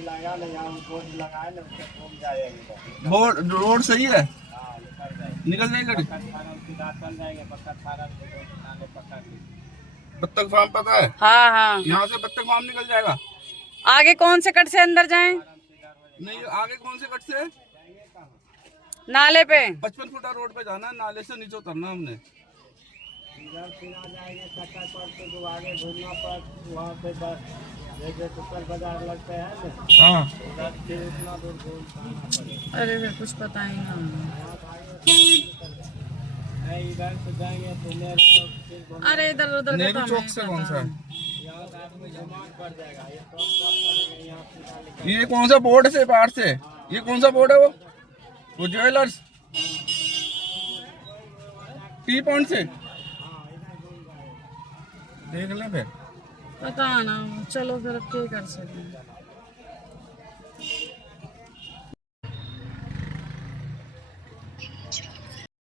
लगा ले यहाँ बोर्ड लगाए ना उससे घूम जाएगा। बोर्ड रोड सही है, हाँ निकल जाएगी गाड़ी। चल जाएंगे बक्का फार्म नाले पकड़ ली। बत्तख फार्म पता है? हाँ हाँ। यहाँ से बत्तख फार्म निकल जाएगा। आगे कौन से कट से अंदर जाएं? नहीं, आगे कौन से कट से? नाले पे 55 फुटा रोड पे जाना है, नाले से नीचे उतरना हमने। इधर फिर आ जाएंगे कट्टा पर से जो आगे घूमना पर वहाँ पे जैसे सुपर बाजार लगते हैं ना, हाँ उधर फिर उतना दूर घूमना पड़ेगा। अरे फिर कुछ पता ही ना। इधर से जाएंगे तो नेहरू चौक फिर घूमना। अरे इधर उधर नेहरू चौक से कौन सा है? यहाँ का आदमी दिमाग पड़ जाएगा। ये टॉप पड़ेगा यहाँ सीधा निकल। ये कौन सा बोर्ड से बाहर से? ये कौन सा बोर्ड है? वो ज्वेलर्स टी पॉइंट से देख ले फिर। पता ना, चलो फिर अब क्या कर सकते हैं।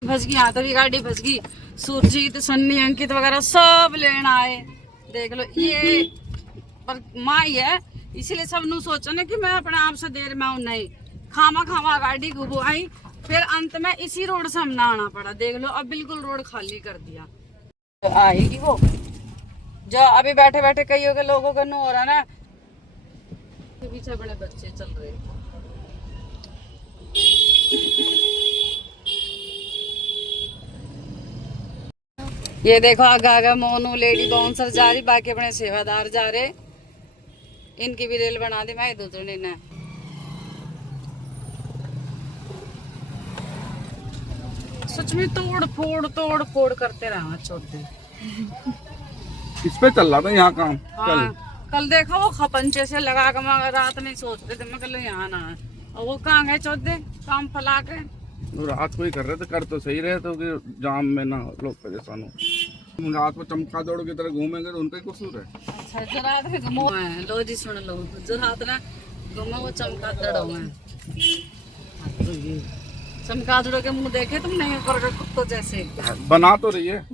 फंस गई, यहाँ तक गाड़ी फंस गई। सुरजीत, सन्नी, अंकित वगैरह सब लेना आए। देख लो ये पर माँ ही है, इसीलिए सब नु सोचो ना कि मैं अपने आप से देर में आऊँ। नहीं, खामा गाड़ी घुबो आई, फिर अंत में इसी रोड से हमने आना पड़ा। देख लो अब बिल्कुल रोड खाली कर दिया। तो आएगी वो जो अभी बैठे बैठे कईयों के लोगों का नो हो रहा ना, पीछे बड़े बच्चे चल रहे। ये देखो आगा आगा मोनू लेडी बाउंसर जा रही, बाकी अपने सेवादार जा रहे। इनकी भी रेल बना दी मैं दूसरे ने। सच में तोड़ फोड़ करते रहा छोटे। इस पे चल रहा था यहाँ काम। हाँ, कल देखा वो खपंचे से लगा के मैं रात नहीं सोचते थे, मैं कल यहाँ ना है। और वो कहाँ गए चौथे काम फैला के। रात को ही कर रहे थे, कर तो सही रहे तो कि जाम में ना लोग परेशान हो। रात को चमका दौड़ की तरह घूमेंगे तो उनका ही कसूर है। अच्छा जो रात में घूमो लो जी, सुन लो, जो रात ना घूमो वो चमका दड़ो है। चमका दड़ो के मुंह देखे तुम नहीं कर कुत्तों जैसे बना तो रही है।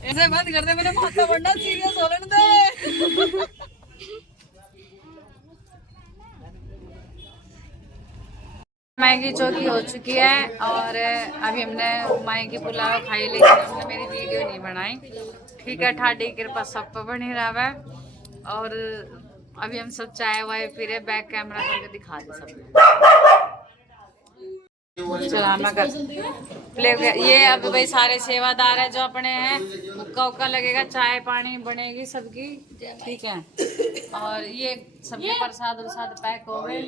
ऐसे बंद कर दे, मेरे माथा बढ़ना सीरियस हो लेने दे। मैगी चौकी हो चुकी है और अभी हमने मैगी पुलाव खाई, लेकिन हमने मेरी वीडियो नहीं बनाई। ठीक है, ठाडी कृपा सब पर बनी रहा है। और अभी हम सब चाय वाय पी रहे, बैक कैमरा करके दिखा दे सब। चला मैं कर प्ले। ये अब भाई सारे सेवादार है जो अपने हैं, हुक्का उक्का लगेगा, चाय पानी बनेगी सबकी। ठीक है, और ये सबके प्रसाद उरसाद पैक हो गए।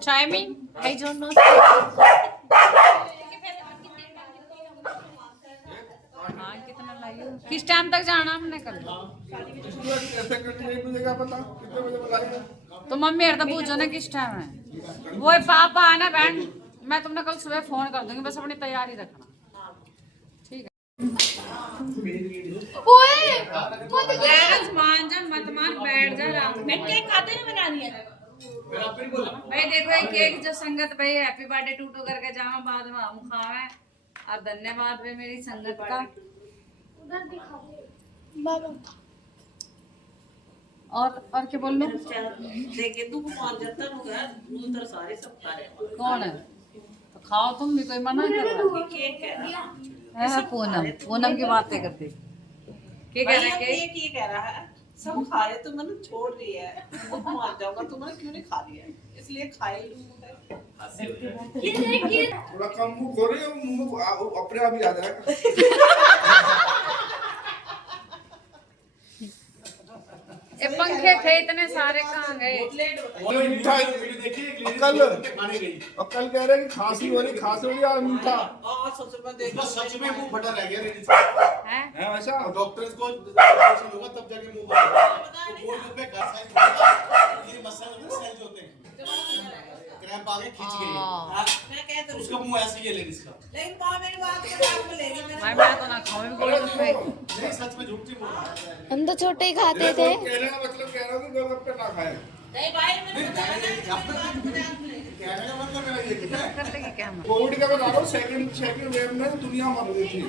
Timing I don't know. हाँ कितना लगे, किस टाइम तक जाना हमने कल? तो मम्मी यार तो पूछो ना किस टाइम है। वो पापा आना बहन, मैं तुमने कल सुबह फोन कर दूंगी, बस अपनी तैयारी रखना। ठीक है, मान जा मत मान, बैठ जा आराम। केक खाते नहीं बनानी है भाई। देखो ये केक जो संगत भाई हैप्पी बर्थडे टूटू करके जावा, बाद में हम खावे। और धन्यवाद भाई मेरी संगत का। और क्या बोल लो? देखे तू कौन जाता होगा, उधर सारे सब खा रहे। कौन है? तो खाओ, तुम भी, कोई मना कर रहा केक कह रहा है? पूनम की बातें करते। क्या कह रहे हैं? केक ये कह रहा है सब खा रहे, तो मैंने छोड़ रही है, वो मान जाऊंगा, तुमने क्यों नहीं खा लिया, इसलिए खाए लूं। थोड़ा कम मुंह खोले, मुंह अपने आप ही आ जाएगा। ये पंखे थे इतने सारे, कहाँ गए? कल कह रहे हैं कि खांसी हो रही यार, मीठा सच में मुंह फटा रह गया है ऐसा। डॉक्टर इसको ऑपरेशन होगा तब जाके मुंह फटेगा। सेल जो होते हैं क्रैम्प आ गए, खींच गए, मैं कहता हूं उसका मुंह ऐसे ही है लेडीज का। लेकिन मां मेरी बात को डाल लेगी। मैं तो ना खाऊं कोई नहीं सच में झूठ नहीं बोल रहा। हम तो छोटे ही खाते थे। कहने का मतलब कह रहा हूँ कि गोलगप्पे ना खाए। नहीं भाई मैंने बताया ना, कहने का मतलब मेरा ये है करते कि क्या हम? कोविड का बता रहा हूँ, सेकंड वेव में दुनिया मर रही थी।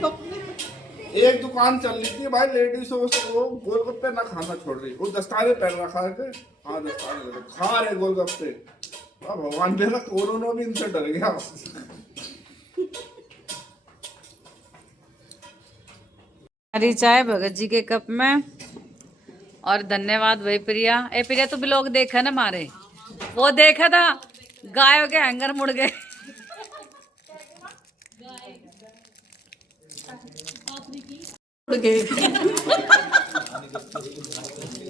एक दुकान चल रही थी भाई, लेडीज वो गोलगप्पे ना खाना छोड़ रही, वो दस्ताने पहन रखा है, हाँ दस्ताने खा रहे गोलगप्पे। भगवान मेरा कोरोना भी इनसे डर गया। हरी चाय भगत जी के कप में। और धन्यवाद भाई प्रिया। ए प्रिया तू ब्लॉग देखा ना मारे, वो देखा था गायों के हैंगर मुड़ गए।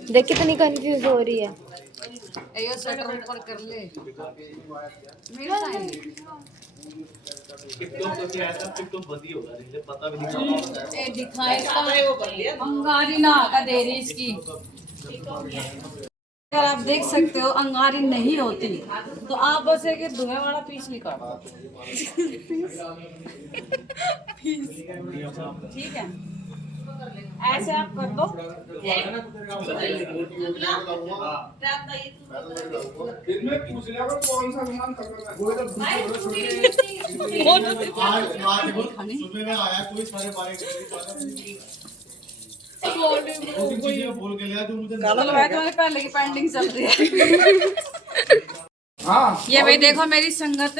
देख कितनी कंफ्यूज हो रही है। यो स्वेटर ऊपर कर ले। मेरा साइन टिकटॉक तो क्या है, टिकटॉक बंदी होगा, इसलिए पता भी नहीं चलता। ए दिखाए अंगारी ना का दे रही इसकी। अगर आप देख सकते हो अंगारी नहीं होती तो आप बस एक धुएं वाला पीस निकालो। ठीक है, ऐसे आप कर दो। इनमें पूछ लिया कौन सा सामान खतरनाक सुबह में आया कोई सारे बारे बोल के लिया जो मुझे तुम्हारे पहले की पेंडिंग चल रही है। हाँ ये भाई देखो मेरी संगत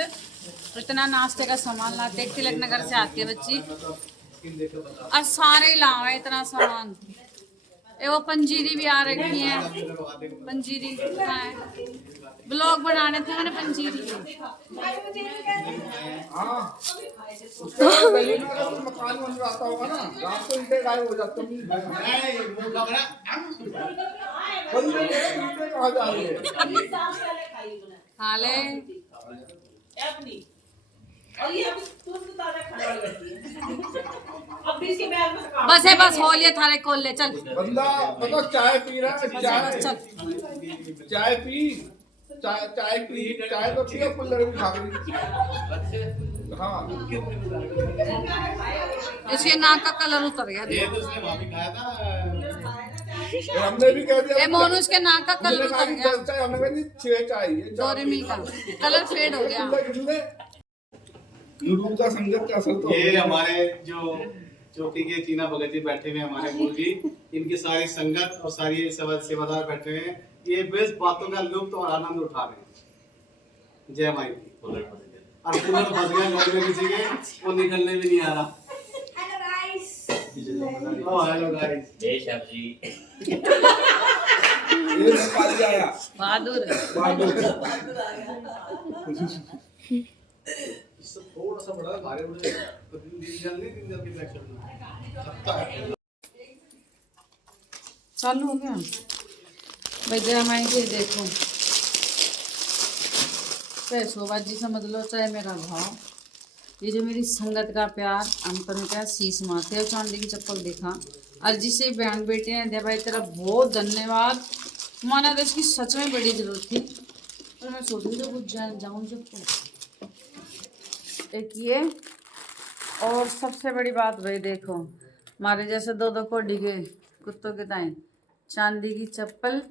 इतना नाश्ते का सामान लाते, तिलक नगर से आती है बच्ची और सारे लावे इतना सामान। ये वो पंजीरी भी आ रखी है, पंजीरी कहाँ है? ब्लॉग बनाने थे मैंने पंजीरी के। हाँ गली में अगर मकान बन रहा होगा ना, रात को ईंटें गायब हो जाते हैं। बंदे ईंटें कहाँ जा रही है? खा ले। और ये अभी तुरंत ताजा खाने वाली रहती है। अब भी इसके बैग में काम बस है, बस हो लिया थारे खोल ले चल। बंदा मतलब चाय पी रहा है, चाय चल चाय पी, चाय पी, चाय तो पियो, कुल्हड़ भी खा गई। हाँ इसके नाक का कलर उतर गया। ये तो उसने वहाँ भी खाया था। हमने भी कह दिया ए मोनू इसके नाक का कलर हमने कहा उतर कि गया। 10 चाय, हमने कहा जी 6 चाहिए। डोरेमी का कलर फेड हो गया। यूट्यूब का संगत का असर तो ये हमारे जो चौकी के चीना भगत जी बैठे हुए हैं, हमारे गुरु जी, इनकी सारी संगत और सारी सेवादार बैठे हुए हैं। ये बेस्ट बातों का लुत्फ और आनंद उठा रहे हैं। जय माई की। और कूलर फंस गया घर में किसी के, वो निकलने भी नहीं आ रहा। Hello guys. जय शेफ जी। ये नेपाली आया बहादुर थोड़ा सा बड़ा भारी हो जाए तो दिन जल के बैक चलना चालू हो गया भाई। जय माई के देखो चाहे शोभा जी समझ लो चाहे मेरा भाव, ये जो मेरी संगत का प्यार अंतर में क्या शीश मारते हैं। चांदी की चप्पल देखा और जिसे बहन बेटे ने दिया भाई तेरा बहुत धन्यवाद। माना तो इसकी सच में बड़ी जरूरत थी, पर मैं सोच रही थी कुछ जाऊँ जब एक ये। और सबसे बड़ी बात भाई देखो, हमारे जैसे दो कोडी के कुत्तों के ताएं चांदी की चप्पल।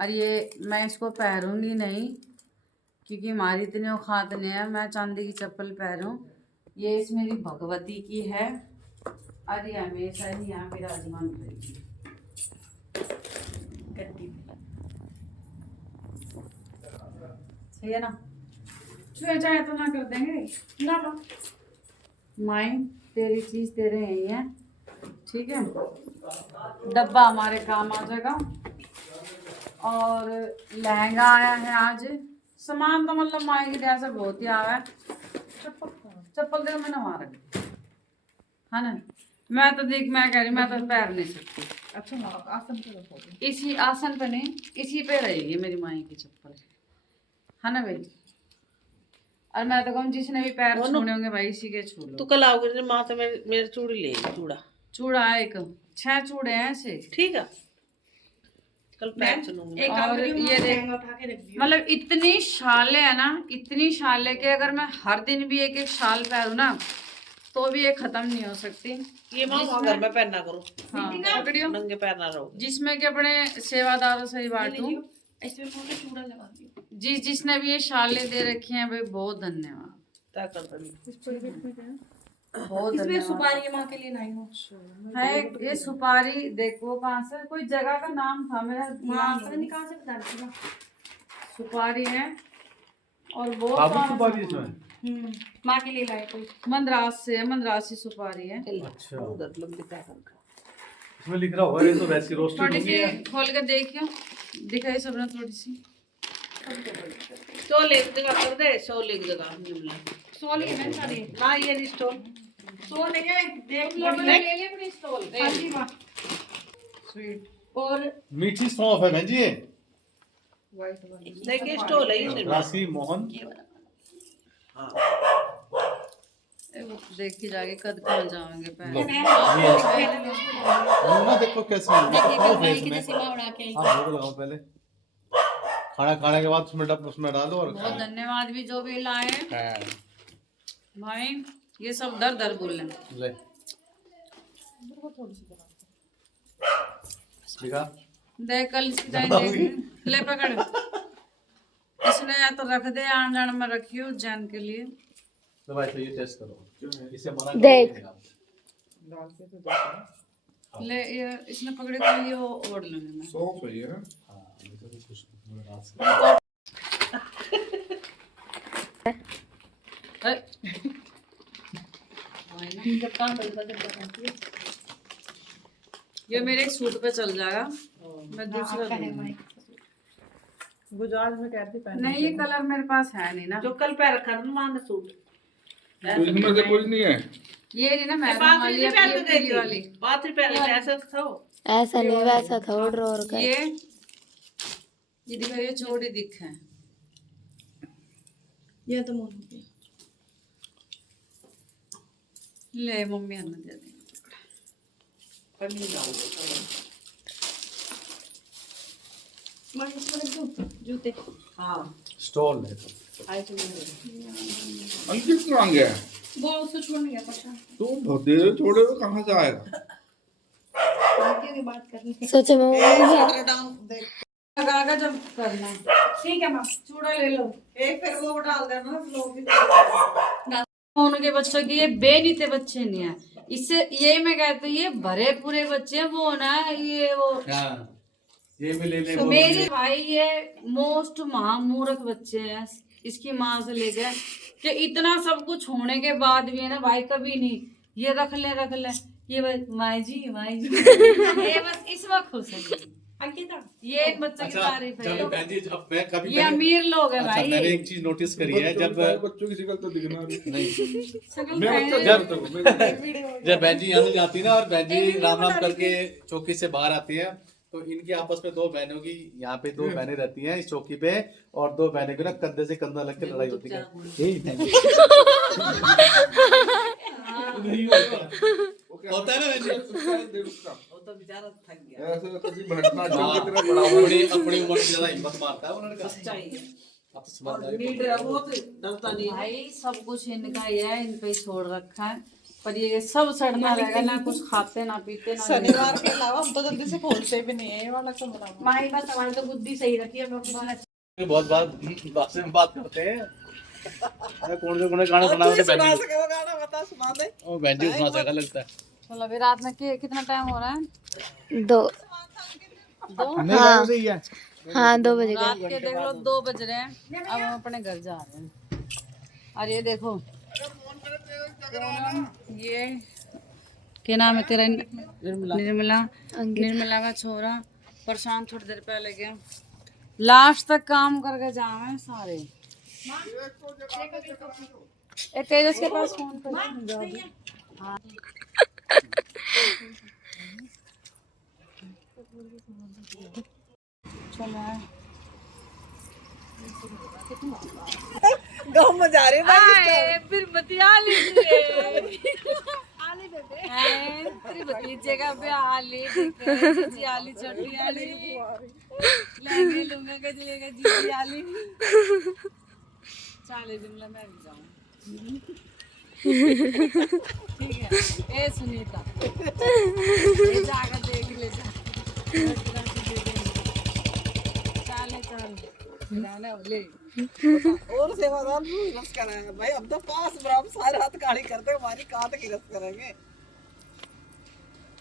और ये मैं इसको पहनूंगी नहीं क्योंकि हमारी इतनी औकात नहीं है मैं चांदी की चप्पल पहनूं। ये इस मेरी भगवती की है और ये हमेशा ही यहाँ विराजमान रहेगी। सही है ना? छुए जाए तो ना कर देंगे ना लो। माई तेरी चीज तेरे यही है, ठीक है। डब्बा हमारे काम आ जाएगा। और लहंगा आया है आज, सामान तो मतलब माई की दया से बहुत ही आया है। चप्पल देखो मैंने वहां रखी है ना। मैं तो देख मैं कह रही मैं तो पैर नहीं सकती। अच्छा आसन पे रखो। इसी आसन पे नहीं, इसी पे रहेगी मेरी माई की चप्पल, है ना भाई। और मैं तो कहूँ जिसने भी पैर छूने होंगे भाई इसी के छू लो। तू कल आओगे माँ तो मेरे चूड़ी ले चूड़ा चूड़ा है एक 6 चूड़े हैं ऐसे, ठीक है। कल पैर चुनूंगी। और ये देख मतलब इतनी शाले है ना, इतनी शाले के अगर मैं हर दिन भी एक एक शाल पहनूं ना तो भी ये खत्म नहीं हो सकती। ये माँ घर में पहनना करो। हाँ पकड़ियो, नंगे पहनना रहो। जिसमें कि अपने सेवादारों से ही बांटूं। इसमें चूड़ा लगा दियो। जिसने भी ये शाले दे रखी हैं भाई बहुत धन्यवाद। क्या कर रही बहुत इसमें धन्यवाद। सुपारी माँ के लिए लाई हूँ। है ये सुपारी, देखो कहाँ से, कोई जगह का नाम था मेरा माँ नाम पता नहीं कहाँ से बता रही थी। सुपारी है और बहुत साबुत सारा सुपारी सामान। इसमें? माँ के लिए लाई कोई। मंदरास से है, मंदरासी सुपारी है। अच्छा, इसमें लिख रहा होगा ये तो वैसी रोस्टेड थोड़ी होगी। सी खोल के देखियो, दिखाई सबने थोड़ी सी। स्टोल एक जगह कर दे, स्टोल एक जगह निमला। स्टॉल ही है सारे। हाँ ये नहीं स्टोल। स्टॉल है, देख लो लोगों ने ले लिया अपनी स्टॉल। हाँ जी माँ। स्वीट और मीठी सौंफ है बहन जी ये। देखिए स्टोल है ये निमला। राशि मोहन। देख के जाके कद कहाँ जाओगे लो, पहले। ये ना देखो कैसे है। देखिए खाओ कल फेस की में। जैसी माँ उड़ा के आई। हाँ भोग लगाओ पहले, खाना खाने के बाद उसमें डालो और बहुत धन्यवाद भी जो भी लाए खाओ। भाई, ये सब दर दर बोले। ले देखा, देख कल इसकी देख ले पकड़। इसने या तो रख दे, आन जान में रखियो उज्जैन के लिए। तो भाई तो ये टेस्ट करो, इसे मना देख। ले ये इसने पकड़े को ये वो ओढ़ लूंगी मैं। सौंफ है ये ना? हाँ, ये तो कुछ राशि। ये मेरे एक सूट पे चल जाएगा, मैं दूसरा लूंगी। गुजरात में कहती पहन। नहीं ये कलर मेरे पास है नहीं ना, जो कल पैर रखा ना माँ ने सूट। तो इनमें से कुछ नहीं है। ये नहीं ना मैरून बात वाली नहीं है, पहन ये के गई पीली थी। वाली। बात ही पहन के ऐसा था वो। ऐसा नहीं वैसा था वो ड्रॉर का। ये दिखा, ये छोटी दिख है। ये तो मोहन की। ले मम्मी हमें दे दे। माँ इसमें रख दो जूते। हाँ स्टॉल है तो। अंकित कहाँ गया? वो उसको छोड़ने गया परेशान। तू बहुत देर छोड़े हुए कहाँ जाएगा? आगे की बात करनी। सोचे मैं लगा जब करना है। ठीक है माँ। चूड़ा ले लो। एक फिर वो डाल देना लोग। उनके बच्चों की ये बेनीते बच्चे नहीं है, इससे ये मैं कहती हूँ ये भरे पूरे बच्चे हैं, वो ना ये वो हाँ, ये भी ले ले। तो मेरी भाई ये मोस्ट महामूर्ख बच्चे हैं, इसकी माँ से लेकर कि इतना सब कुछ होने के बाद भी है ना भाई कभी नहीं ये रख ले ये बस माई जी ये बस इस वक्त खुश है। अंकिता ये इन बच्चों की तारीफ जब है, बहन जी जब मैं कभी ये अमीर लोग हैं अच्छा भाई। मैंने एक चीज नोटिस करी है, जब बच्चों की शक्ल तो दिखना नहीं। शकल मैं पहने- बच्चा जानता हूँ, मैं जब बहन जी यहाँ से जाती है ना और बहन जी राम राम करके चौकी से बाहर आती है, तो इनके आपस में दो बहनों की, यहाँ पे दो बहनें रहती हैं इस चौकी पे, और दो बहनें की ना कंधे से कंधा लग के लड़ाई होती है। यही बहन जी। होता है ना बहन जी? वो तो बेचारा थक गया। ऐसे कभी भटकना हाँ, चाहिए तेरा बड़ा हुआ। अपनी उम्र की ज्यादा हिम्मत मारता है वो लड़का। चाहिए अब तो समझदारी नीड है वो तो डरता नहीं है। भाई सब कुछ इनका ही है, इन पे ही छोड़ रखा है, पर ये सब सड़ना रहेगा, ना कुछ खाते ना पीते ना शनिवार के अलावा हम तो जल्दी से खोलते भी नहीं है ये वाला कमरा। माँ ये बस हमारी तो बुद्धि सही रखी है। मैं बहुत बात करते हैं। अरे कौन से गाना सुना तू ही सुना सके वो गाना बता, सुना दे। ओ बहन जी सुना सका लगता है। चलो अभी रात में कितना टाइम हो रहा है? 2। हाँ हाँ 2 बजे रात के देख लो 2 बज रहे हैं, अब हम अपने घर जा रहे हैं। और ये देखो ये क्या नाम है तेरा? निर्मला का छोरा परेशान थोड़ी देर पहले गया, लास्ट तक काम करके जावे सारे। एक तेजस के पास फोन कर। हाँ चलो यार गाँव में जा रहे हैं फिर बतिया लीजिए। तेरी भतीजे का ब्याह आली जी आली छोटी आली लहंगे लूंगा के चलेगा जी आली चाले जुमला मैं भी जाऊँ। ठीक है ए सुनीता ये जाकर देख ले जा चाले चल ले और सेवादार भी रस कराया भाई। अब तो पास बराबर सारे हाथ गाड़ी करते हमारी कहाँ तक रस करेंगे।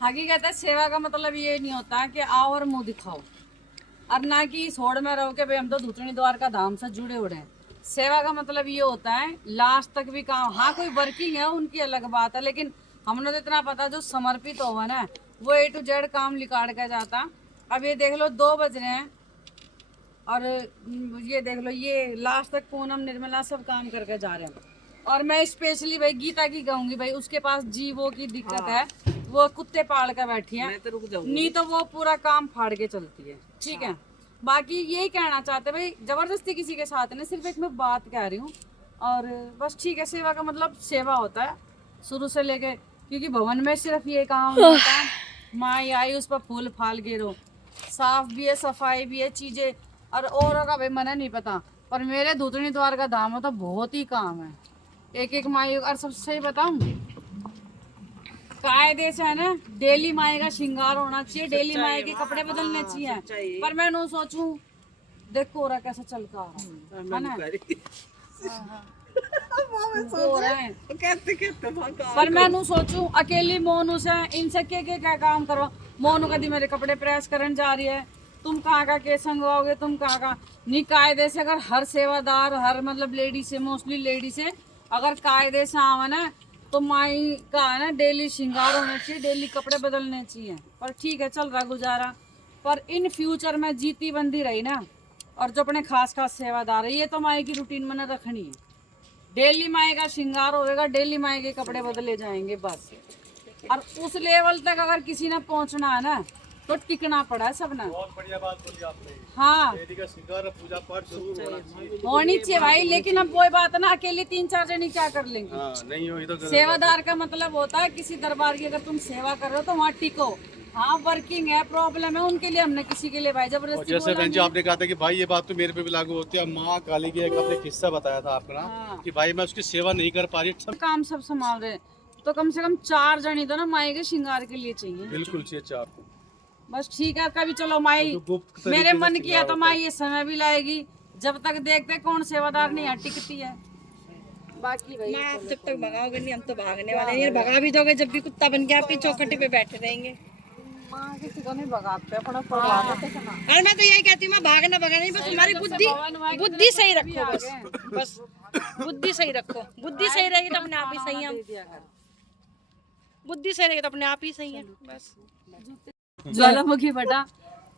हकीकत है सेवा का मतलब ये नहीं होता कि आओ और मुंह दिखाओ और ना कि इस होड़ में रहो के भाई हम तो धूतनी द्वार का धाम से जुड़े उड़े हैं। सेवा का मतलब ये होता है लास्ट तक भी काम। हाँ कोई वर्किंग है उनकी अलग बात है, लेकिन हमने तो इतना पता जो समर्पित होगा ना वो A to Z काम निकाल के जाता। अब ये देख लो 2 बज रहे हैं और ये देख लो ये लास्ट तक पूनम निर्मला सब काम करके जा रहे हैं। और मैं स्पेशली भाई गीता की कहूंगी भाई उसके पास जीवो की दिक्कत है, वो कुत्ते पाल कर बैठी है, नहीं तो वो पूरा काम फाड़ के चलती है। ठीक है, बाकी यही कहना चाहते भाई जबरदस्ती किसी के साथ नहीं, सिर्फ एक मैं बात कह रही हूँ। और बस ठीक है, सेवा का मतलब सेवा होता है शुरू से लेके, क्योंकि भवन में सिर्फ ये काम होता है माँ आई उस पर फूल फाल गिरो, साफ भी है सफाई भी है चीजें। और औरों का भाई मना नहीं पता, पर मेरे धूतनी द्वार का धाम तो बहुत ही काम है एक एक माई। और सबसे सही बताऊं कायदे से है ना डेली माई का श्रृंगार होना चाहिए, डेली माई के कपड़े बदलने चाहिए। पर मैं नो सोचूं देख कोरा कैसे चल का है ना पर मैं नु सोचूं अकेली मोनू से इनसे क्या काम करो। मोनू कभी मेरे कपड़े प्रेस करने जा रही है, तुम कहाँ का के संगवाओगे, तुम कहाँ का नहीं। कायदे से अगर हर सेवादार हर मतलब लेडी से मोस्टली लेडी से अगर कायदे से आवा ना तो माई का है ना डेली श्रृंगार होना चाहिए, डेली कपड़े बदलने चाहिए। पर ठीक है चल रहा गुजारा, पर इन फ्यूचर में जीती बंदी रही ना और जो अपने खास सेवादार है ये तो माई की रूटीन में रखनी है। डेली माई का श्रृंगार होगा, डेली माई के कपड़े बदले जाएंगे बस। और उस लेवल तक अगर किसी ने पहुंचना है ना तो टिकना पड़ा है सबने। बहुत बढ़िया बात बोली आपने। हाँ लेडी का श्रृंगार पूजा पाठ जरूर होना चाहिए, होनी चाहिए भाई। लेकिन अब वही बात है ना अकेले 3-4 जने क्या कर लेंगे। हाँ, नहीं हो तो सेवादार का मतलब होता है किसी दरबार की अगर तुम सेवा कर रहे हो तो वहाँ टिको। हाँ वर्किंग है प्रॉब्लम है उनके लिए हमने किसी के लिए भाई जबरदस्ती जैसे बहन जी आपने कहा था कि भाई ये बात तो मेरे पे भी लागू होती है। माँ काली की एक आपने किस्सा बताया था आपका ना कि भाई मैं उसकी सेवा नहीं कर पा रही, सब काम सब संभाल रहे तो कम से कम 4 जनी तो ना माई के श्रृंगार के लिए चाहिए। बिल्कुल चाहिए 4। बस ठीक है कभी चलो माई मेरे मन की है तो माई ये समय भी लाएगी जब तक देखते कौन सेवादार नहीं टिकती है। बाकी भाई आप जब तक भगाओगे नहीं हम तो भागने वाले नहीं, भगा भी दोगे जब भी कुत्ता बन के आपकी चौकटी पे बैठे रहेंगे। माँ किसी को नहीं भगाते अपना अरे मैं तो यही कहती हूँ मैं भागना नहीं, बस हमारी बुद्धि सही रखो, बस बुद्धि सही रखो। बुद्धि सही रहेगी तो अपने आप ही सही है, बुद्धि सही रहेगी तो अपने आप ही सही है बस। ज्वालामुखी बटा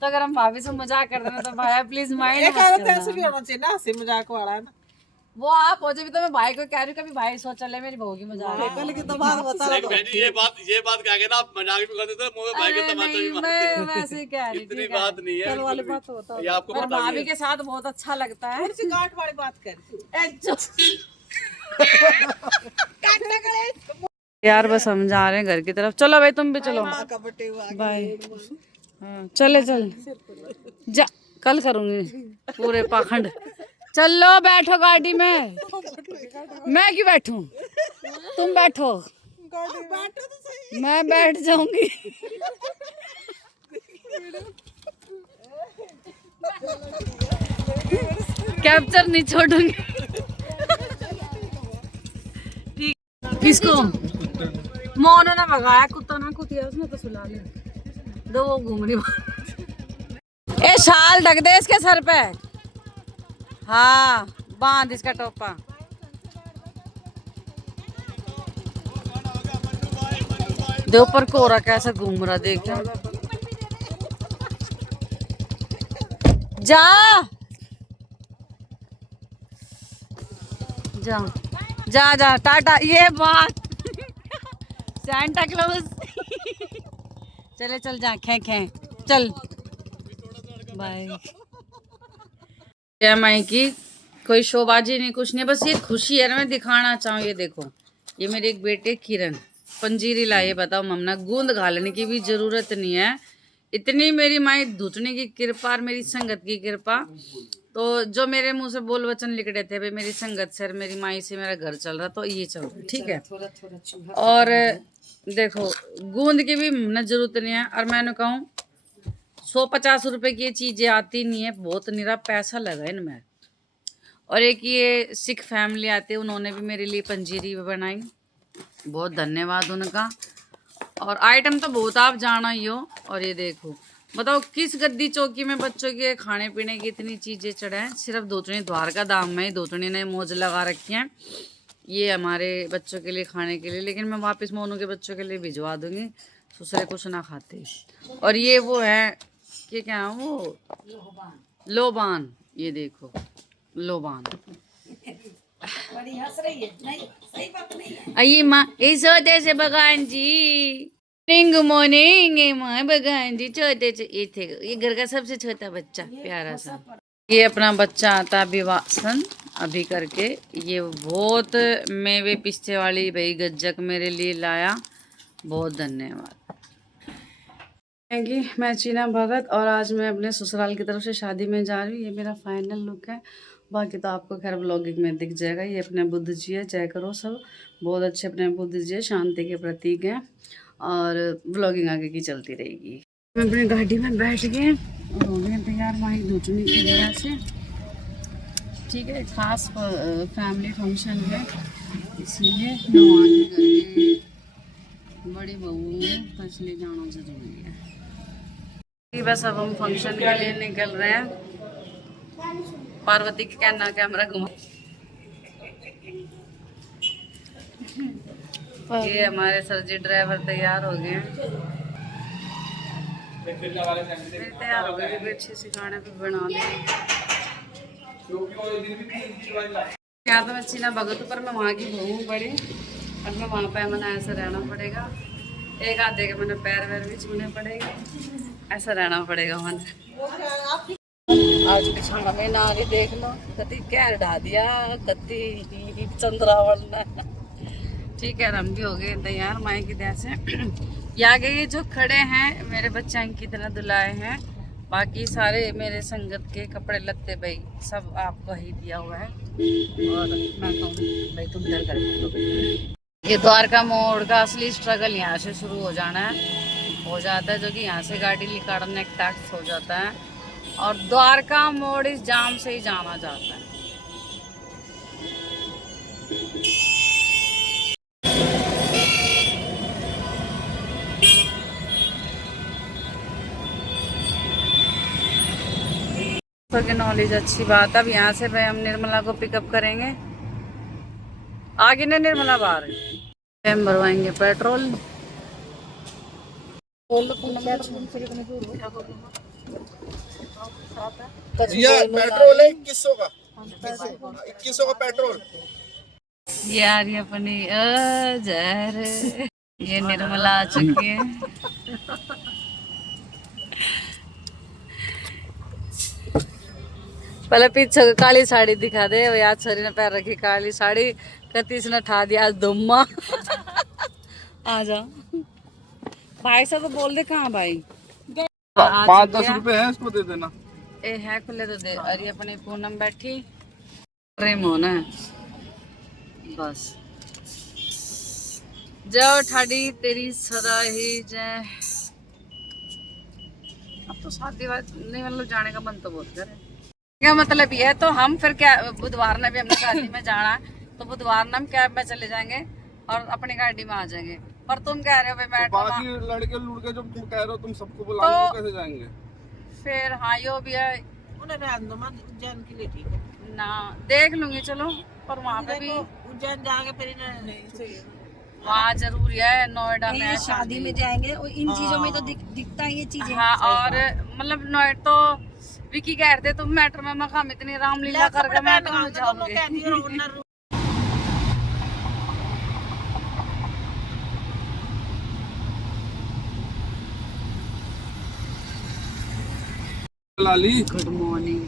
तो अगर हम भाभी से मजाक कर रहे हैं तो भाई प्लीज माइंड ऐसे भी होना चाहिए ना, हंसी मजाक वाला है ना। वो आप हो जब तो मैं भाई को कह रही हूँ कभी भाई सोच ले मेरी बहू की मजाक कल की तो बात बता दो। ये बात कह के ना आप मजाक भी कर देते मुंह में भाई का तमाचा भी मारते हैं। मैं वैसे ही कह रही इतनी बात नहीं है, कल वाली बात होता ये आपको पर पता भाभी है। के साथ बहुत अच्छा लगता है। थोड़ी सी गांठ वाली बात कर यार बस हम जा रहे हैं घर की तरफ, चलो भाई तुम भी चलो बाय। चले चल जा कल करूंगी पूरे पाखंड। चलो बैठो गाड़ी में, मैं क्यों बैठूं तुम बैठो, मैं बैठ जाऊंगी। कैप्चर नहीं छोड़ूंगी। किसको मोनो ने भगाया कुत्ता ना कुतिया उसने तो सुला ले दो वो घूम रही। ए शाल ढक दे इसके सर पे, हाँ बांध इसका टोपा। दे ऊपर कोरा कैसे घूम रहा देख जा जा जा जा टाटा ये बात सैंटा क्लॉज चले चल जा खे चल बाय। माई की कोई शोबाजी नहीं कुछ नहीं, बस ये खुशी है ना मैं दिखाना चाहूँ। ये देखो ये मेरे एक बेटे किरण पंजीरी लाए, बताओ मम्मा गूंद घालने की भी जरूरत नहीं है, इतनी मेरी माई धुतने की कृपा और मेरी संगत की कृपा। तो जो मेरे मुंह से बोल वचन निकले थे भाई मेरी संगत से मेरी माई से मेरा घर चल रहा तो ये चल रहा ठीक है। और देखो गूंद की भी न जरूरत नहीं है। और मैंने कहूँ 150 रुपए की चीजें आती नहीं है, बहुत निरा पैसा लगा इनमें। और एक ये सिख फैमिली आती है, उन्होंने भी मेरे लिए पंजीरी बनाई, बहुत धन्यवाद उनका। और आइटम तो बहुत आप जाना ही हो। और ये देखो, बताओ किस गद्दी चौकी में बच्चों के खाने पीने की इतनी चीज़ें चढ़े हैं। सिर्फ दोतनी द्वारका धाम में ही दोतनी ने मौज लगा रखी हैं ये हमारे बच्चों के लिए खाने के लिए, लेकिन मैं वापस मोनू के बच्चों के लिए भिजवा दूंगी, दूसरे कुछ ना खाते। और ये वो है कि क्या है वो, लोबान, ये देखो लोबान। बड़ी हंस रही है, नहीं सही बात नहीं है। अये माँ इस छोटे से बगान जी, मॉर्निंग माँ बगान जी छोटे से, ये थे ये घर का सबसे छोटा बच्चा प्यारा सा। ये अपना बच्चा आता अभिवासन अभी करके, ये बहुत मेवे पिस्ते वाली भाई गज्जक मेरे लिए लाया, बहुत धन्यवाद। मैं चीना भगत और आज मैं अपने ससुराल की तरफ से शादी में जा रही हूँ। ये मेरा फाइनल लुक है, बाकी तो आपको खैर ब्लॉगिंग में दिख जाएगा। ये अपने बुद्ध जी है, जय करो सब, बहुत अच्छे अपने बुद्ध जी है, शांति के प्रतीक हैं। और ब्लॉगिंग आगे की चलती रहेगी। मैं अपनी गाड़ी में बैठ गए और हो गए तैयार वहाँ धुचनी की वजह से। ठीक है, खास फैमिली फंक्शन है इसीलिए नवाने करके बड़ी बहू है तो इसलिए जाना जरूरी है। बस अब हम फंक्शन के लिए निकल रहे हैं। पार्वती के कहना कैमरा घुमा, ये हमारे सर जी ड्राइवर तैयार हो गए हैं, तैयार हो गए, अच्छे से खाने पे बना लेंगे। क्या तो मैं चीना भगत पर मैं वहाँ की बहू बड़ी, और मैं वहाँ पे मैंने ऐसा रहना पड़ेगा, एक आधे के मैंने पैर वैर भी छूने पड़ेगा, ऐसा रहना पड़ेगा मैंने। आज बिछाना में नारी देख लो, कति क्या ढा दिया, कति चंद्रावण ने। ठीक है, हम भी हो गए तैयार माए की दया से। यहाँ के ये जो खड़े हैं मेरे बच्चे इनकी तरह दुलाए हैं, बाकी सारे मेरे संगत के कपड़े लत्ते भाई सब आपको ही दिया हुआ है। और मैं कहूँ भाई तुम डर कर, ये द्वारका मोड़ का असली स्ट्रगल यहाँ से शुरू हो जाना है, हो जाता है, जो कि यहाँ से गाड़ी निकालने एक टैक्स हो जाता है और द्वारका मोड़ इस जाम से ही जाना जाता है। की नॉलेज अच्छी बात। अब यहाँ से भाई हम निर्मला को पिकअप करेंगे, आगे ने निर्मला बाहर हम भरवाएंगे पेट्रोल। पेट्रोल है 2100 का, 2100 का पेट्रोल। यार ये अपनी जहर, ये निर्मला आ चुकी है। पहले पीछे काली साड़ी दिखा दे, याद सरी ने पैर रखी काली साड़ी, कतीस ने ठा दिया दुम्मा। आ जा भाई साहब, तो बोल दे कहाँ भाई। 5-10 रुपए है, इसको दे देना। ए है खुले तो दे। अरे अपनी पूनम बैठी रेमोन है बस। जाओ ठाडी तेरी सदा ही जय। अब तो शादी नहीं, मतलब जाने का मन तो बहुत करे। क्या मतलब ये है, तो हम फिर क्या बुधवार ने भी हमने शादी में जाना है, तो बुधवार ने हम कैब में चले जाएंगे और अपनी गाड़ी में आ जाएंगे। पर तुम कह रहे हो भाई मैं बाकी लड़के लुड़के जो तुम कह रहे हो, तुम सबको बुला लो, कैसे जाएंगे फिर? हाँ यो भी है, उज्जैन के लिए ठीक है ना देख लूंगी चलो। पर वहाँ पे भी उज्जैन जाएंगे फिर वहाँ जरूरी है, नोएडा में है शादी में जाएंगे और इन चीजों में तो दिखता है ये चीजें। हाँ, और मतलब नोएडा तो विकी कह रहे थे तुम मेट्रो में मकाम इतनी रामलीला करके मेट्रो में जाओगे। लाली गुड मॉर्निंग।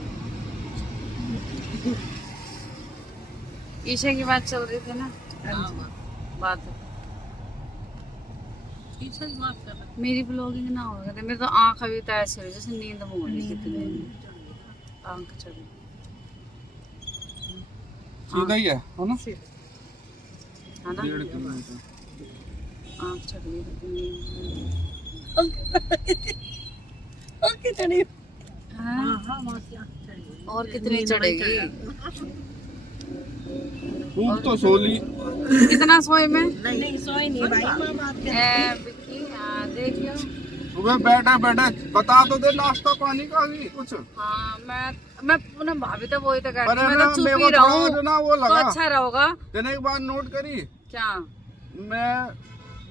ईशा की बात चल रही थी ना, बात मेरी ब्लॉगिंग ना हो गया, मेरी तो आँख अभी तो ऐसे हुई जैसे नींद में हो रही कितने आँख चली। सीधा ही है ना, है ना, 1.5 किलोमीटर आँख चल रही कितनी। और कितनी चढ़ेगी? खूब तो सोली। कितना सोए में? नहीं सोई नहीं भाई, माँ बात कर विक्की, देखियो। सुबह बैठा बैठा बता तो दे नाश्ता पानी का भी कुछ। हाँ मैं पुनः भाभी तो वही तो कहती पर हूँ, मैं ना तो चुप मेरे ही को थोड़ा रहूँ जो ना वो तो लगा। अच्छा रहोगा। तेने एक बार नोट करी क्या मैं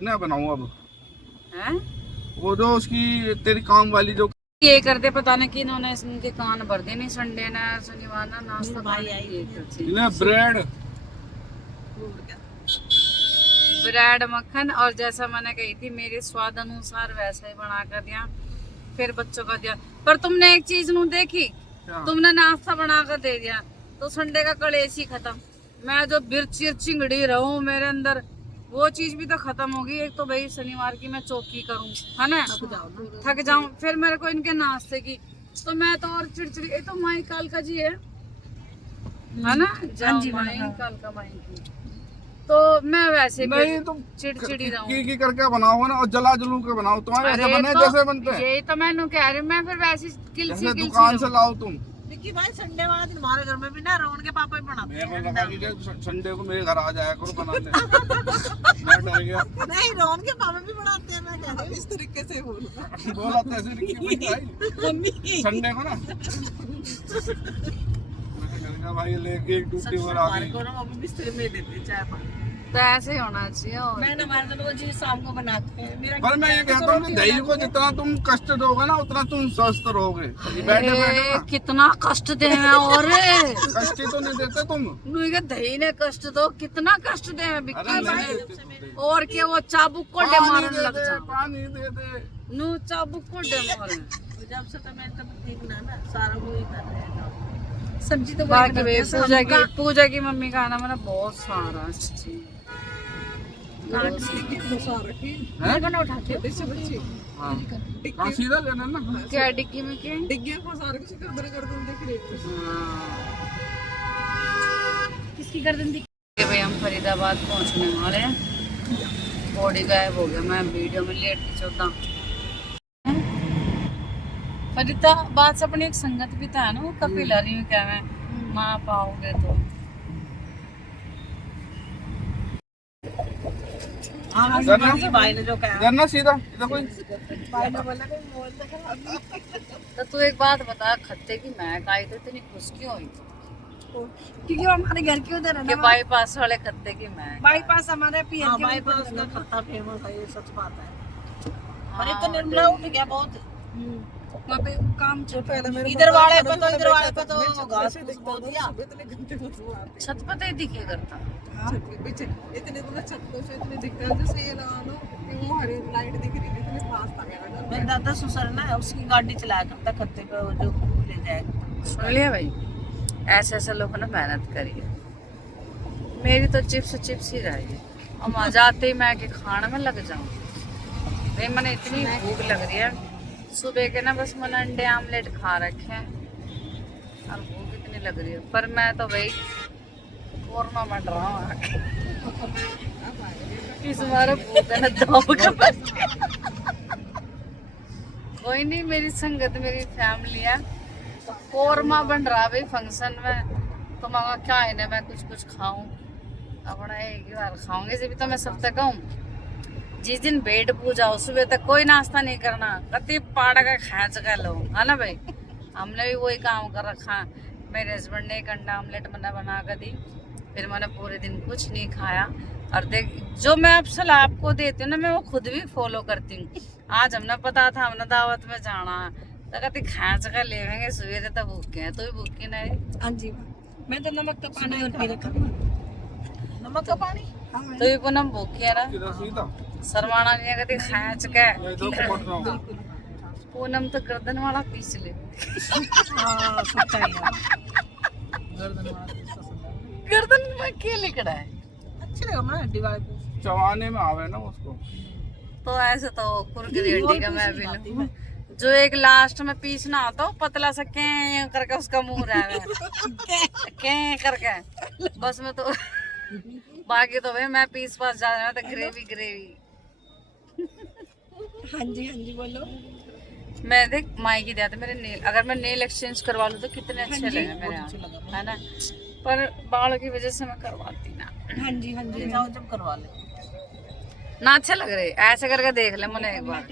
न बनाऊं अब है? वो जो उसकी तेरी काम वाली जो ये करते पता नहीं कि इन्होंने इनके कान भर दिए, नहीं संडे ना शनिवार ना नाश्ता भाई पानी आई ये करती। इन्हें ब्रेड ब्रेड मक्खन, और जैसा मैंने कही थी मेरे स्वाद अनुसार वैसा ही बना कर दिया, फिर बच्चों का दिया। पर तुमने एक चीज नू देखी, तुमने नाश्ता बना कर दे दिया तो संडे का कलेश ही खत्म। मैं जो बिरची चिंगड़ी रहूं मेरे अंदर, वो चीज भी तो खत्म होगी। एक तो भाई शनिवार की मैं चौकी करूं, है ना, थक जाऊं, फिर मेरे को इनके नाश्ते की, तो मैं तो और चिड़चिड़ी। ये तो माई कालका जी है ना, जाओ माई कालका माई की, तो मैं वैसे भी नहीं तुम चिड़चिड़ी रहूं। की करके बनाओ ना, और जला जलू के बनाओ, तुम्हारे ऐसे अरे बने तो जैसे बनते हैं, यही तो मैं कह रही हूँ, मैं फिर वैसी किलसी जैसे दुकान से लाओ तुम। विक्की भाई संडे वाला दिन हमारे घर में भी ना रोहन के पापा ही बनाते मेरे को हैं। लगा कि संडे को मेरे घर आ जाया करो बनाने। मैं डर गया, नहीं रोहन के पापा भी बनाते हैं। मैं कहती हूँ इस तरीके से बोलूँ। बोला तैसे रिक्की भाई संडे को ना मैं कहा भाई लेके एक टूटी और आ गई। को ना अभी बिस्तर में देते चाय पानी। तो ऐसे ही होना चाहिए। और मैं हमारे तो रोज ही शाम को बनाते हैं। मेरा पर मैं ये कहता हूँ कि दही को जितना तुम कष्ट दोगे ना उतना तुम स्वस्थ रहोगे। बैठे बैठे ना कितना कष्ट दे मैं, और कष्ट ही तो नहीं देते तुम। दही ने कष्ट दो, कितना कष्ट दे मैं अरे बिक्की नहीं भाई, देते। और क्या वो चाबुक को डे पानी मारन दे लग दे, जा, पानी दे दे। नू चाबुक को डे मारन। जब से तो मैं तब ठीक ना सारा वो ही कर रहे हैं। सब्जी तो बाकी भाई पूजा की मम्मी का आना मैंने बहुत सारा सच्ची। हाँ हाँ, सीधा लेना ना। क्या डिग्गी में क्या? किसकी गर्दन दिख कि भाई हम फरीदाबाद पहुंचने वाले हैं। बॉडी गायब हो गया, मैं वीडियो में लेट के चौथा। फरीदाबाद से अपनी एक संगत भी था ना, वो कपिला रही हूँ क्या मैं, माँ पाओगे तो भाई ने जो कहा करना सीधा इधर कोई। भाई ने बोला कि मोबाइल तो खराब तो तू एक बात बता, खत्ते की महक आई तो इतनी खुश क्यों हुई? क्योंकि वो हमारे घर के उधर है कि ना, बाईपास वाले खत्ते की महक। बाईपास हमारे पीएम हाँ के भाई ऊपर पास का खत्ता फेमस है, ये सच बात है। हाँ, और एक तो निर्मला उठ गया बहुत। वहाँ पे काम चल इधर वाले पे तो घास फूस बहुत दिया। छत पे तो ही दिखे करता। मेरे दादा ससुर ना उसकी गाड़ी चलाया करता खत्ते पे, वो जो ले जाया करता। सुन लिया भाई, ऐसे ऐसे लोग ना मेहनत करिए। मेरी तो चिप्स ही रही, और मजा आते ही मैं के खाने में लग जाऊं। भाई मैंने इतनी भूख लग रही है सुबह के ना, बस मैंने अंडे आमलेट खा रखे हैं और भूख इतनी लग रही है। पर मैं तो भाई कोरमा बन रहा हूँ इस बार भूख है ना दम का बच गया। कोई नहीं, मेरी संगत मेरी फैमिली है, तो कोरमा बन रहा भाई फंक्शन में, तो मैं क्या है ना, मैं कुछ खाऊं अपना एक ही बार खाऊंगी। जब तो मैं सब तक कहूँ जिस दिन पेट पूजा हो सुबह तक कोई नाश्ता नहीं करना, कति पाड़ा का खींच कर लो, है ना भाई। हमने भी वही काम कर रखा। मेरे हस्बैंड ने एक अंडा आमलेट बना कर दी, फिर मैंने पूरे दिन कुछ नहीं खाया। और देख जो मैं अब सलाह आपको देती हूँ ना, मैं वो खुद भी फॉलो करती हूँ। आज हमने पता था हमने दावत में जाना, तो कहती खींच कर लेवेंगे, सवेरे तो भूखे हैं, तो भी भूखी नहीं। हाँ जी, मैं तो नमक का पानी और पी रखा। नमक का पानी तो भी पूनम भूखी है ना, सीधा सीधा शर्माना नहीं है, कहती खींच के। मैं तो पहुंच रहा हूँ। पूनम तो गर्दन वाला पीस ले, हाँ सच्चाई है। गर्दन में क्या लिखड़ा है? अच्छी लगा मैं हड्डी वाले को। चवाने में आवे ना उसको। तो ऐसे तो कुरकुरी हड्डी का मैं भी लूं। जो एक लास्ट में पीस ना आता हो पतला सा के करके उसका मुंह रहा है के करके, बस मैं तो बाकी तो भाई मैं पीस पास जा रहा था, ग्रेवी। हाँ जी बोलो। मैं देख माई की दिया था मेरे नेल, अगर मैं नेल एक्सचेंज करवा लूँ तो कितने अच्छे लगे मेरे यहाँ, है ना। पर बाल की वजह से मैं करवाती ना। हाँ जी हाँ जी जाओ जब करवा ले। ना अच्छे लग रहे, ऐसे करके देख ले मैंने एक बार।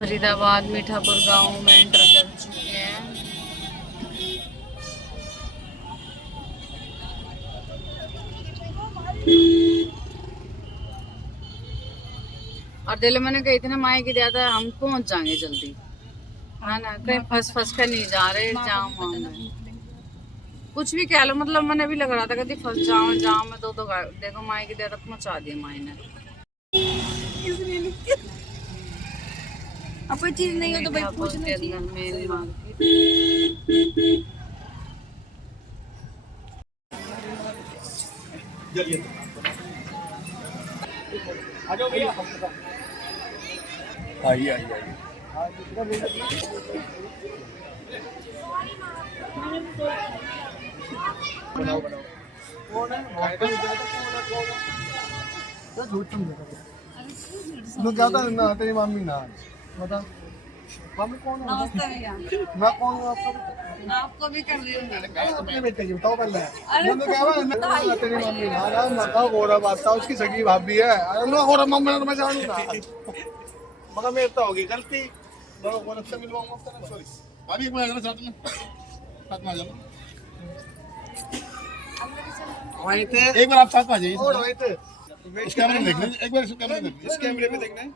फरीदाबाद मीठापुर गांव में एंटर कर चुके हैं। और दिल मैंने कही थी ना माई की दिया था हम पहुंच जाएंगे जल्दी, है ना, कहीं फंस के नहीं जा रहे जाम वाम में। कुछ भी कह लो, मतलब मैंने भी लग रहा था कभी फंस जाओ जाम में। दो देखो माई की दिया था पहुंचा दिया माई ने। अब कोई चीज नहीं हो तो भाई पूछना चाहिए। मेरी आइए क्या था ना तेरी मम्मी ना बता मम्मी कौन है? नमस्ते भैया। मैं कौन हूँ आपको? आपको भी कर रही हूँ। अपने बेटे की बताओ पहले। मैंने क्या हुआ ना तेरी मम्मी ना ना मका गोरा बादशाह उसकी सगी भाभी है। अरे लो गोरा मम्मी मैं जानू ना मगर मेरे तो होगी गलती। बड़ो गोरा से मिलवाऊंगा आपको सॉरी भाभी एक बार साथ में आ जाओ। वहीं थे एक बार आप साथ में आ जाइए। और वहीं थे इस कैमरे में देखना एक बार इस कैमरे में देखना है।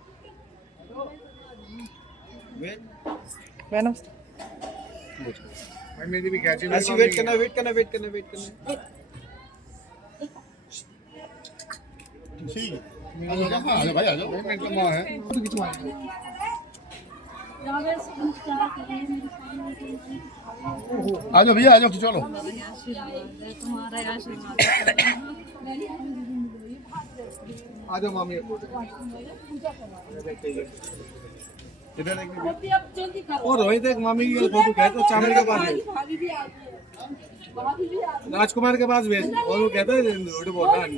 भाई मेरी भी कैची ऐसी वेट करना ठीक है आ जाओ भाई आ जाओ मेरे तो मां है आ जाओ भैया आ जाओ चलो आ जाओ मामी इधर और रोहित एक मामी की फोटो कहते हो चामड़ी के पास राजकुमार के पास भेज और वो कहता है वीडियो बोल रहा है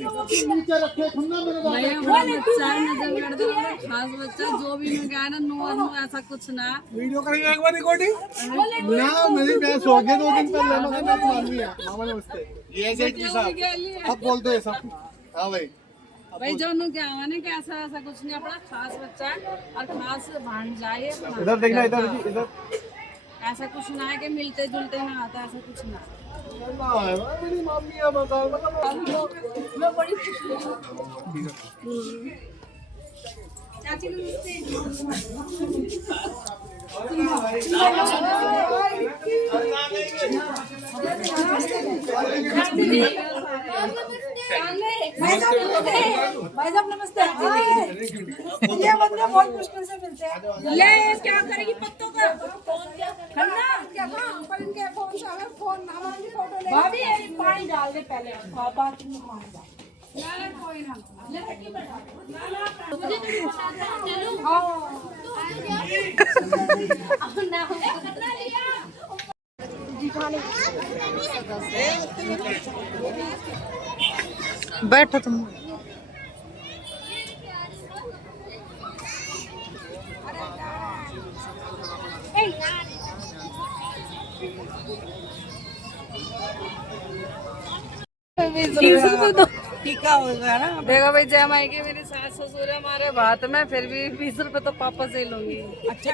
खास बच्चा जो भी मैं गया ना नो ऐसा कुछ ना। वीडियो करेंगे एक बार रिकॉर्डिंग ना मेरी मैं सो गया 2 दिन पहले मगर मेरी मामी है मामा नमस्ते ये ऐसे एक साहब अब बोल दो ऐसा हां भाई जो नु क्या हुआ ना कि ऐसा कुछ नहीं, अपना खास बच्चा है और खास भांजा है। इधर देखना इधर ऐसा कुछ ना है कि मिलते जुलते ना आता, ऐसा कुछ ना है मेरी मामी है मतलब मैं बड़ी खुश हूँ। चाची भाई साहब नमस्ते। ये बंदे बहुत मुश्किल से मिलते हैं। ले क्या करेगी पत्तों का ठंडा क्या पर इनके फोन से हमें फोन हमारी फोटो ले भाभी पानी डाल दे पहले बाथरूम में पानी डाल कोई ना बैठो तुम। टीका होगा ना। देखो भाई जय माई की मेरी सास ससुर है हमारे बात में, फिर भी 20 रुपए तो पापा से ही लूंगी। अच्छा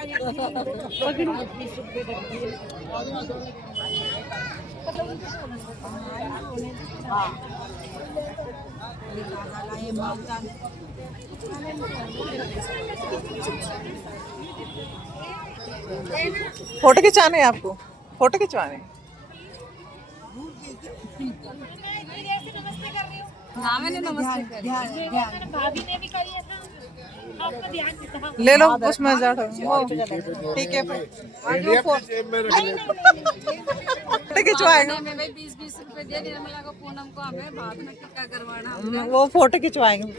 फोटो खिंचाने हैं आपको, फोटो खिंचवाने हाँ मैंने नमस्ते कर ले लो उसमें जाओ। ठीक है फोटो खिंचवाएंगे मैं भाई 20 रुपए दे निर्मला को पूनम को हमें बाद में टिक्का करवाना। वो फोटो खिंचवाएंगे।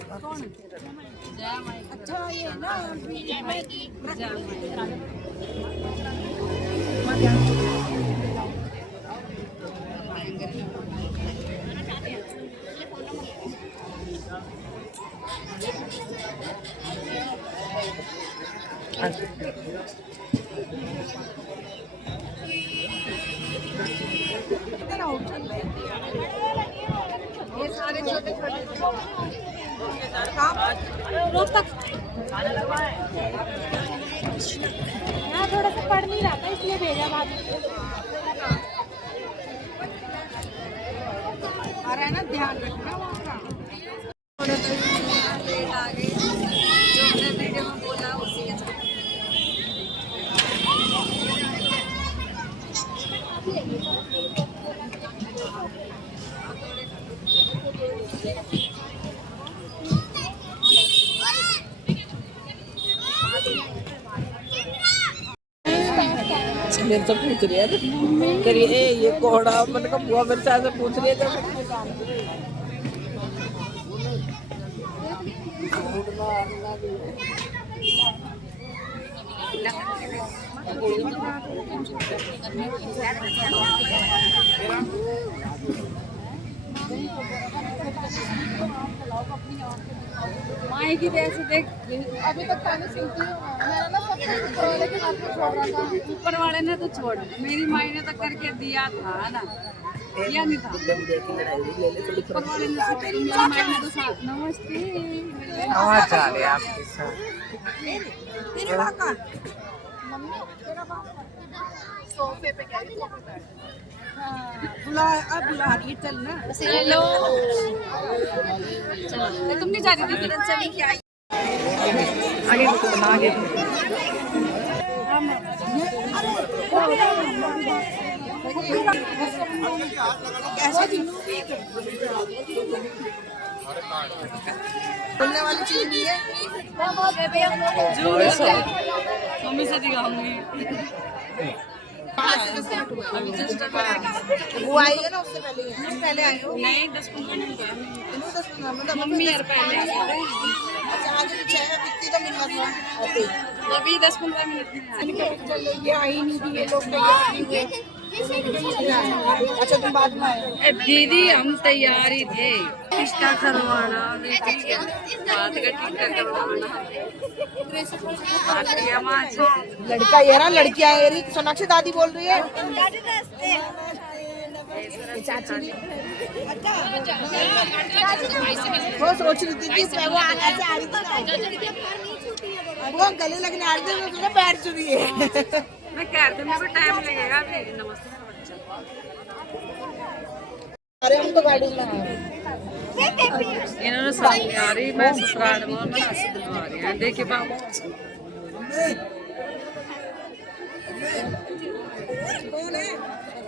जय माई। अच्छा ये ना जय माई। ये सारे छोटे छोटे यहाँ थोड़ा सा पढ़ नहीं रहा था इसलिए भेजा भाभी। आ रहा है ना, ध्यान रखना वहाँ का। थोड़े लेट आ गए, जो हमने वीडियो में बोला उसी के चक्कर मेरे से पूछ रही है करिए ये कोड़ा, मैंने कहा बुआ मेरे से ऐसे पूछ रही है जैसे माए की जैसे देख, अभी तक पानी सीखती हूँ मेरा ना सब कुछ ऊपर वाले के हाथ में छोड़ रहा था। ऊपर वाले ने तो छोड़, मेरी माई ने तो करके दिया था ना, दिया नहीं था ऊपर वाले ने तो, मेरी माई ने तो साथ। नमस्ते, तेरे काका मम्मी तेरा बाप सोफे पे गई सोफे पे बुला, अब बुला रही है, चल ना। हेलो, तुम नहीं जा रही थी? चली क्या आगे आगे बोलने वाली चीज नहीं है। मम्मी से दिखाऊंगी अभी जस्ट वो आई है ना उससे पहले आई हो। नहीं, 10-15 मिनट हुए। 10-15 मिनट मम्मी यार पहले अच्छा आगे पीछे है बिकती तो मिलना था अभी 10-15 मिनट में आए। चल ये आई नहीं थी ये लोग तैयार नहीं हुए। अच्छा तुम बाद में आए। दीदी हम तैयार ही थे, रिश्ता करवाना, बात का टिक्का करवाना, लड़का ये रहा, लड़की आई रही। सोनाक्षी दादी बोल रही है। चाची वो सोच रही थी कि वो आगे से आ रही थी, वो गले लगने आ रही थी, उसने पैर चुरी है। मैं कह रही थी मेरे को टाइम लगेगा अभी। नमस्ते अरे हम तो गाड़ी में आए। इन्होंने सामने आ रही, मैं ससुराल में और मैं हंस दिलवा रही है। देखिए बाबू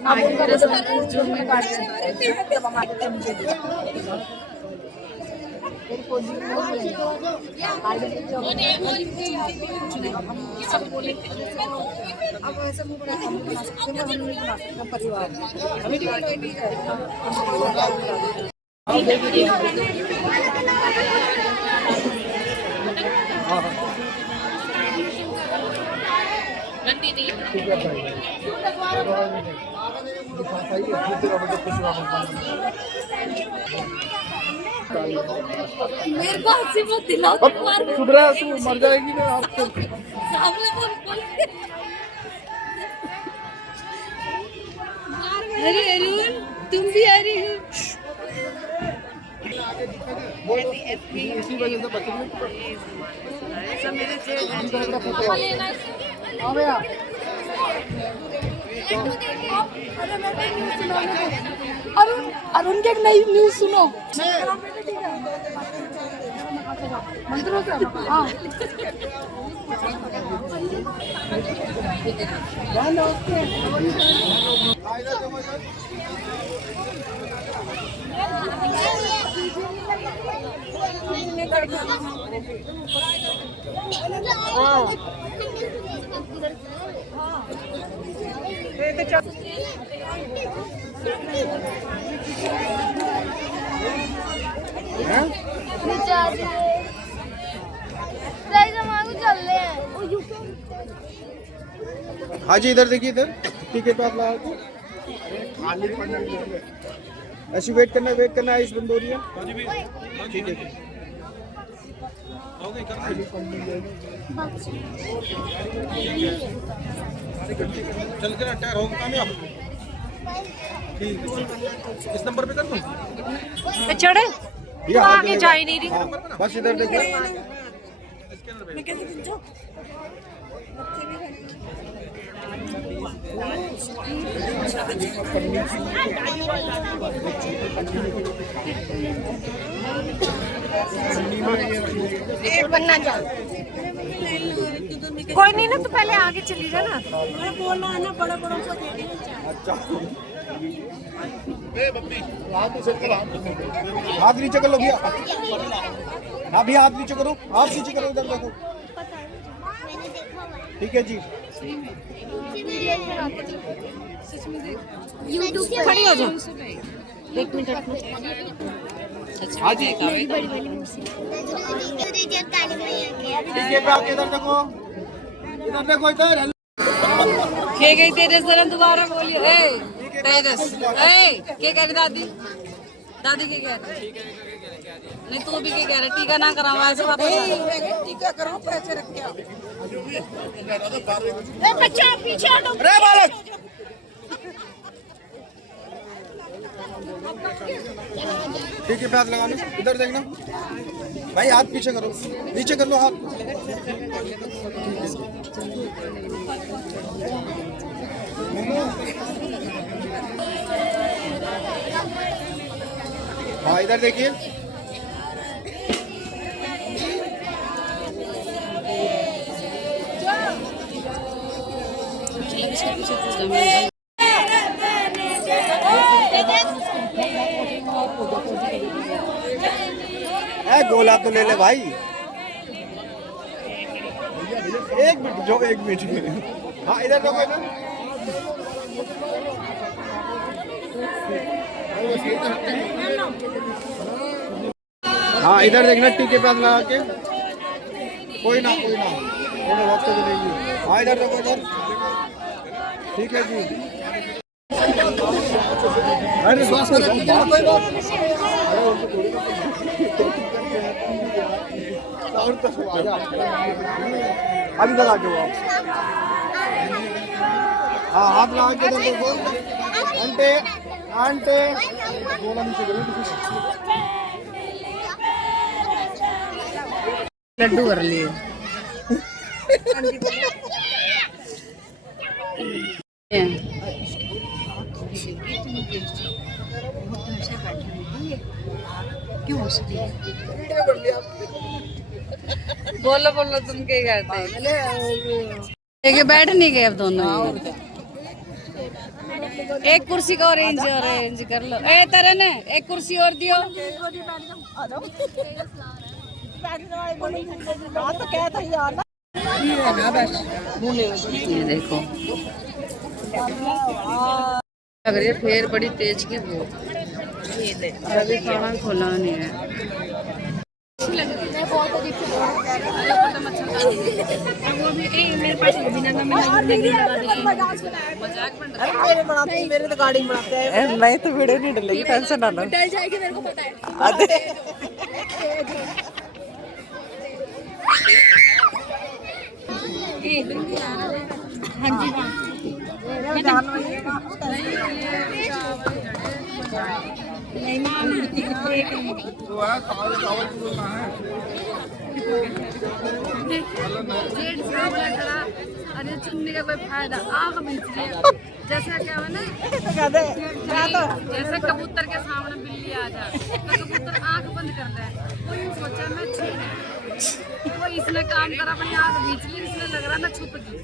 अब उनका जो मैं काट देती जब हम आते थे मुझे अब ऐसे मुंह बना हम बना सकते हैं, हम नहीं बना सकते परिवार मेरे को हंसी मत दिलाओ, सुधरा तू मर जाएगी ना आपको। सामने बोल। अरे अरुण तुम भी आ रही हो। इसी वजह से बच्चे अरुण अरुण के एक नई न्यूज सुनो। मंत्रों से हाँ हाँ जी, इधर देखिए, इधर टिकट आप लाओ तो ऐसे वेट करना है, आइस बंद हो रही है। ठीक है। चल के ना टायर होगा कामयाब। ठीक है, इस नंबर पे कर दूं? चढ़े तो आगे जा ही नहीं रही। बस इधर देखो। एक बनना जा। कोई नहीं ना, तो पहले आगे चली जा ना। बोलना है ना, बड़े बड़ों को दे दी। हाथ नीचे कर लो भैया। हाँ भैया, हाथ नीचे करो, हाथ नीचे करो, इधर देखो। ठीक है जी। खड़ी हो जाओ। एक मिनट। हाँ जी। ठीक है, आगे इधर देखो, इधर देखो, इधर। के गई तेरे जरा दोबारा बोलियो। ए तेजस, ए के कह रही दादी? दादी के कह रही? नहीं तू भी के कह रही? टीका ना करावा ऐसे वापस टीका कराओ, पैसे रख के आओ। बच्चा पीछे हटो। अरे बालक, ठीक है, पैर लगाने। इधर देखना भाई, हाथ पीछे करो, नीचे कर लो हाथ। हाँ, इधर देखिए। गोला तो ले ले भाई। एक मिनट जो, एक मिनट। हाँ, इधर देखो, इधर। हाँ, इधर देखना, टीके पे हाथ लगा के। कोई ना, कोई ना, वक्त तो नहीं। हाँ, इधर देखो, इधर। ठीक है जी। अरे श्वास करो, अभी लगा के आप। हाँ, हाथ लगा के देखो। आंटे आंटे लड्डू कर लिए। बोलो बोलो, तुम क्या करते? लेके बैठ नहीं गए अब दोनों। एक कुर्सी का अरेंज कर लो। ए तरन, एक कुर्सी और दियो। ये देखो, लग रही है फिर बड़ी तेज की भूख। अभी खाना खोला नहीं है। मेरे तो गाड़ी बनाते हैं। नहीं तो वीडियो नहीं डलेगी, टेंशन ना लो। जाएगी, मेरे को पता है। हाँ जी, अरे चुनने का कोई फायदा, आँख मिलती है। जैसे क्या हुआ ना, जैसे कबूतर के सामने बिल्ली आ जाए तो कबूतर आँख बंद कर दे। कोई सोचा मैं छीन, वो इसने काम करा, अपनी आँख बीच ली, इसने लग रहा मैं छुप गई।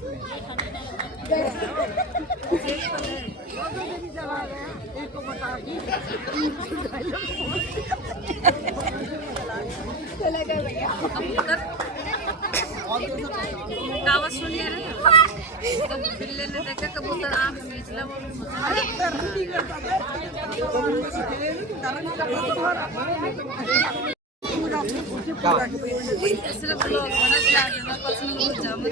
कहावत सुनिए ना, तो बिल्ली ने देखा कबूतर आँख बीच ला, वो भी सिर्फ लोग मना चला देना पर्सनल कुछ जाम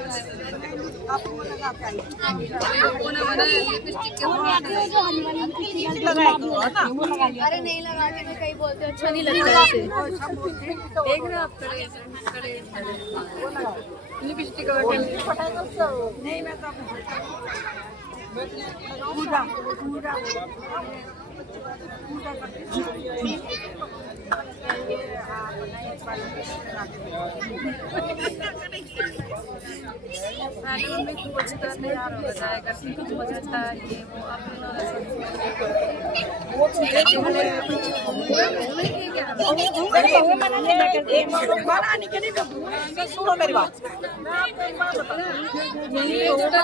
उन्होंने मना लिपस्टिक के अरे नहीं लगा के मैं कहीं बोलते अच्छा नहीं लगता ऐसे। देख रहे हो आप कड़े लिपस्टिक नहीं मैं में कुछ करने यार हो जाएगा कुछ बचता है ये वो सुनो मेरी बात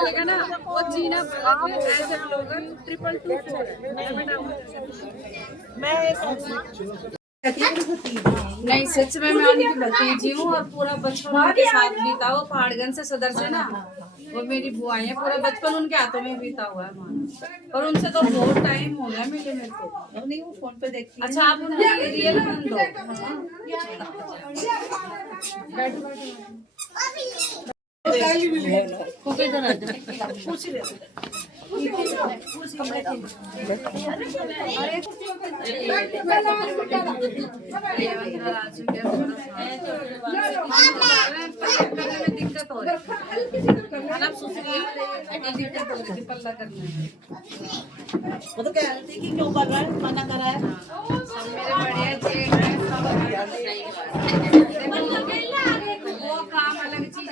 लगा ना वो जीना ऐसे लोग 222 नहीं सच में मैं उनकी भतीजी हूँ और पूरा बचपन उनके साथ बीता हुआ पहाड़गंज से सदर से ना वो मेरी बुआई है पूरा बचपन उनके हाथों में बीता हुआ है हमारा और उनसे तो बहुत टाइम हो गया मिले मेरे को नहीं वो फोन पे देखती अच्छा आप उनकी रियल बंद हो बैठो दिक्कत हो रही पल्ला करना वो तो कह रही थी कि क्यों कर रहा है मना कर रहा है मेरे बढ़िया जेठ है वो काम अलग चीज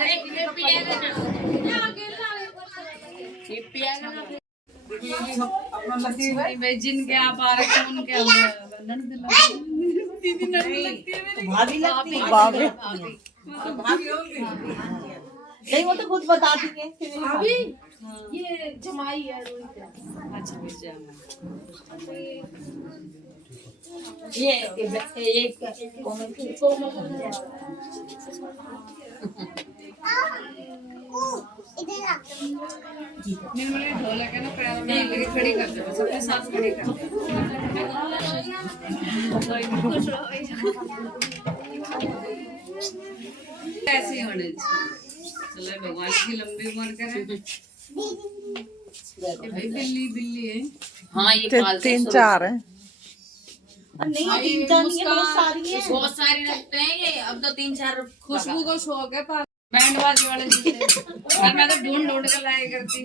है जिनके आप आ रहे थे उनके दीदी नहीं लगती है भाभी लगती है भाभी नहीं वो तो खुद बताती है भाभी ये जमाई है अच्छा ये निर्मली ढोलक है ना पैर में लेके खड़ी कर दो सबके साथ खड़ी कर ऐसे होने चलो भगवान की लंबी उम्र करे भाई बिल्ली बिल्ली है हाँ ये 3-4 है नहीं बहुत सारी रखते हैं ये अब तो 3-4 खुशबू को शौक है पर बैंड बाजी वाले जीते मैं तो ढूंढ ढूंढ कर लाया करती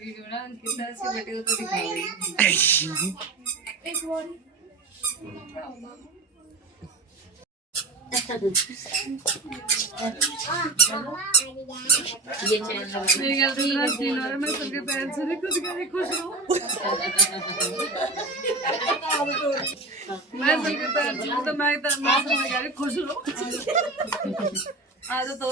वीडियो ना कितना से बेटे को तो दिखाओगी मेरी गर्लफ्रेंड ना सीन और मैं सबके पैर से खुद के खुश रहूं मैं सबके पैर से तो मैं समझ गया खुश रहूं आज तो